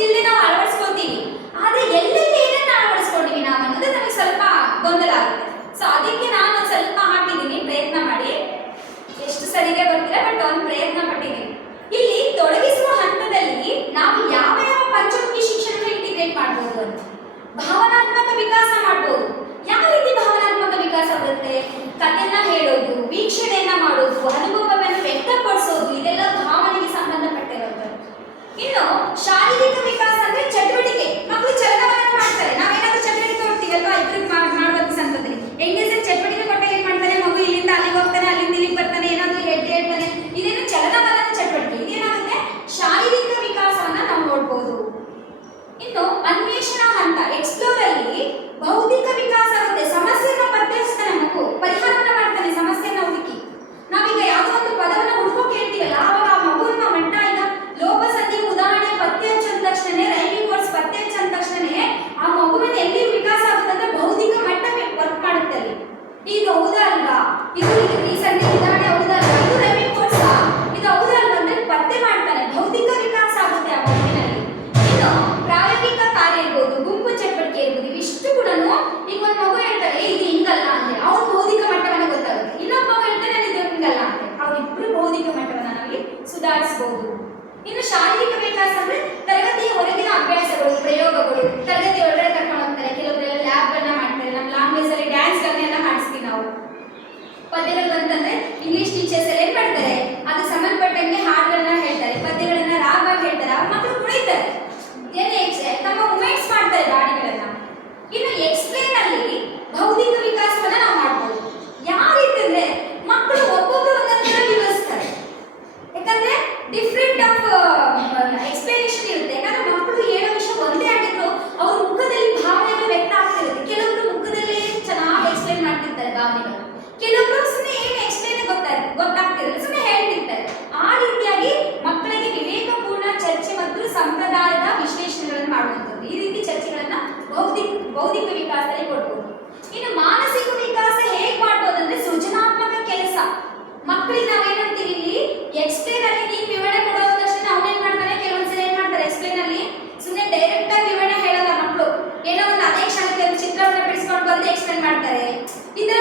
ಗೊತ್ತಿಲ್ಲದೆ ನಾವು ಅಳವಡಿಸ್ಕೊತೀವಿ ಆದರೆ ಎಲ್ಲೆಲ್ಲಿ ಏನನ್ನ ಅಳವಡಿಸ್ಕೊಂಡಿವಿ ನಾವು ಅನ್ನೋದು ನಮಗೆ ಸ್ವಲ್ಪ ಗೊಂದಲ ಆಗುತ್ತೆ. ಸೊ ಅದಕ್ಕೆ ನಾನು ಸ್ವಲ್ಪ ಹಾಕಿದ್ದೀನಿ. ಪ್ರಯತ್ನ ಮಾಡಿ. ಎಷ್ಟು ಸರಿಗೆ ಬರ್ತೀರ ಬಟ್ ಒಂದು ಪ್ರಯತ್ನ ಪಟ್ಟಿದ್ದೀನಿ. ಇಲ್ಲಿ ತೊಡಗಿಸುವ ಹಂತದಲ್ಲಿ ನಾವು ಯಾವ ಯಾವ ಪಂಚಮುಖಿ ಶಿಕ್ಷಣ ಇಂಟಿಗ್ರೇಟ್ ಮಾಡ್ಬೋದು ಅಂತ. ಭಾವನಾತ್ಮಕ ವಿಕಾಸ ಮಾಡ್ಬೋದು. ಯಾವ ರೀತಿ ಭಾವನಾತ್ಮಕ ವಿಕಾಸ ಬರುತ್ತೆ? ಕಥೆನ ಹೇಳೋದು, ವೀಕ್ಷಣೆಯನ್ನ ಮಾಡೋದು, ಅನುಭವ ಇದು ಹೌದಾ ಅಲ್ವಾ ಇದು ಈ ಸಂಗೀತ ಅಂತಂದ್ರೆ ಇಂಗ್ಲಿಷ್ ಟೀಚರ್ಸ್ ಎಲ್ಲ ಏನ್ ಮಾಡ್ತಾರೆ? ಅದು ಸಂಬಂಧಪಟ್ಟಂಗೆ ಹಾಡುಗಳನ್ನ ಹೇಳ್ತಾರೆ, ಪದ್ಯಗಳನ್ನ ರಾಗ ಹೇಳ್ತಾರೆ, ಅವ್ರು ಮಾತ್ರ ಕುಣಿತಾರೆ. ಏನೇ ತಮ್ಮ ಉಮೆ ¿Qué más.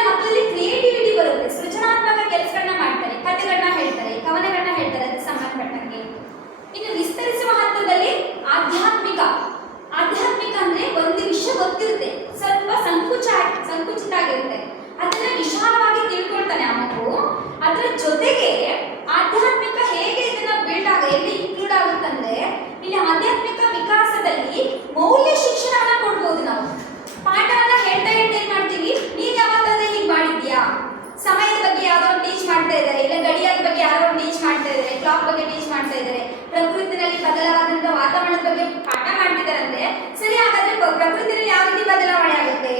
ಜಾಬ್ ಬಗ್ಗೆ ಟೀಚ್ ಮಾಡ್ತಾ ಇದ್ದಾರೆ. ಪ್ರಕೃತಿನಲ್ಲಿ ಬದಲಾದಂತಹ ವಾತಾವರಣದ ಬಗ್ಗೆ ಪಾಠ ಮಾಡ್ತಿದ್ದಾರಂತೆ ಸರಿ ಹಾಗಾದ್ರೆ ಪ್ರಕೃತಿನಲ್ಲಿ ಯಾವ ರೀತಿ ಬದಲಾವಣೆ ಆಗುತ್ತೆ?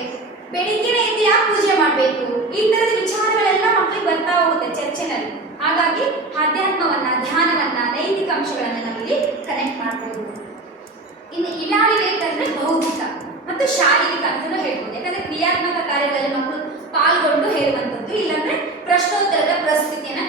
ಬೆಳಿಗ್ಗೆ ಎದ್ದು ಯಾವ ಪೂಜೆ ಮಾಡಬೇಕು? ಈ ತರದ ವಿಚಾರಗಳೆಲ್ಲ ಮಕ್ಕಳಿಗೆ ಬರ್ತಾ ಹೋಗುತ್ತೆ ಚರ್ಚೆನಲ್ಲಿ. ಹಾಗಾಗಿ ಆಧ್ಯಾತ್ಮವನ್ನ, ಧ್ಯಾನವನ್ನ, ನೈತಿಕ ಅಂಶಗಳನ್ನ ನಾವಿಲ್ಲಿ ಕನೆಕ್ಟ್ ಮಾಡ್ತಾ ಇನ್ನು ಇನ್ನು ಇಲಾವಿಬೇಕಂದ್ರೆ ಬೌದ್ಧಿಕ ಮತ್ತು ಶಾರೀರಿಕ ಅಂತಲೂ ಹೇಳ್ಬೋದು. ಯಾಕಂದ್ರೆ ಕ್ರಿಯಾತ್ಮಕ ಕಾರ್ಯಗಳಲ್ಲಿ ಮಕ್ಕಳು ಪಾಲ್ಗೊಂಡು ಹೇಳುವಂಥದ್ದು ಇಲ್ಲಾಂದ್ರೆ ಪ್ರಶ್ನೋತ್ತರದ ಪ್ರಸ್ತುತಿಯನ್ನ